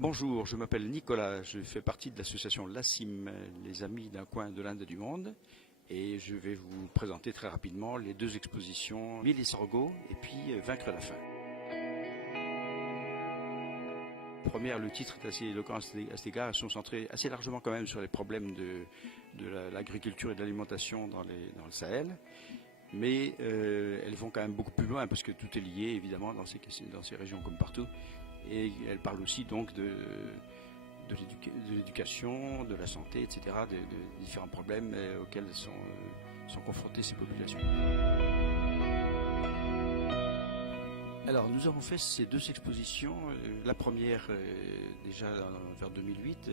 Bonjour, je m'appelle Nicolas, je fais partie de l'association LACIM, les Amis d'un coin de l'Inde et du monde, et je vais vous présenter très rapidement les deux expositions Mille et Sorgho et puis Vaincre la faim. Première, le titre est assez éloquent à cet égard, elles sont centrées assez largement quand même sur les problèmes de l'agriculture et de l'alimentation dans le Sahel. Mais elles vont quand même beaucoup plus loin parce que tout est lié évidemment dans ces régions comme partout. Et elles parlent aussi donc de l'éducation, de la santé, etc., de différents problèmes auxquels sont confrontées ces populations. Alors nous avons fait ces deux expositions, la première déjà vers 2008,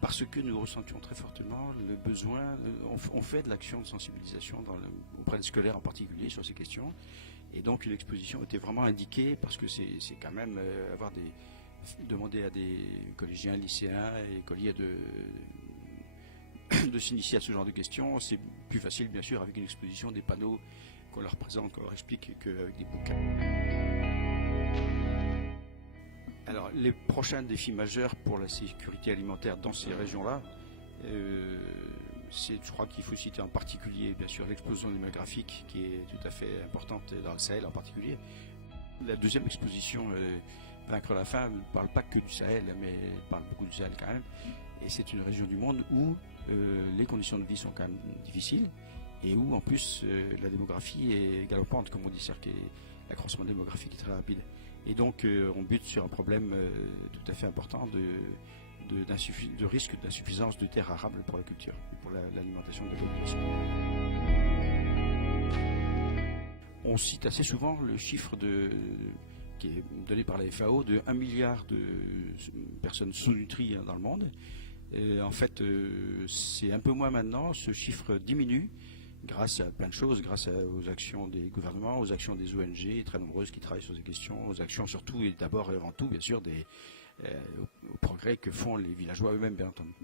parce que nous ressentions très fortement le besoin, on fait de l'action de sensibilisation auprès des scolaires en particulier sur ces questions, et donc une exposition était vraiment indiquée parce que c'est quand même demander à des collégiens, lycéens et écoliers de s'initier à ce genre de questions, c'est plus facile bien sûr avec une exposition, des panneaux qu'on leur présente, qu'on leur explique qu'avec des bouquins. Alors, les prochains défis majeurs pour la sécurité alimentaire dans ces régions-là, je crois qu'il faut citer en particulier, bien sûr, l'explosion démographique qui est tout à fait importante dans le Sahel en particulier. La deuxième exposition, Vaincre la faim, ne parle pas que du Sahel, mais elle parle beaucoup du Sahel quand même. Et c'est une région du monde où les conditions de vie sont quand même difficiles et où en plus la démographie est galopante, comme on dit, c'est-à-dire que l'accroissement démographique est très rapide. Et donc on bute sur un problème tout à fait important de risque d'insuffisance de terres arables pour la culture et pour l'alimentation de la population. On cite assez souvent le chiffre qui est donné par la FAO de 1 milliard de personnes sous-nutries dans le monde. En fait, c'est un peu moins maintenant, ce chiffre diminue grâce à plein de choses, grâce aux actions des gouvernements, aux actions des ONG, très nombreuses qui travaillent sur ces questions, aux actions surtout et d'abord et avant tout, bien sûr, au progrès que font les villageois eux-mêmes, bien entendu.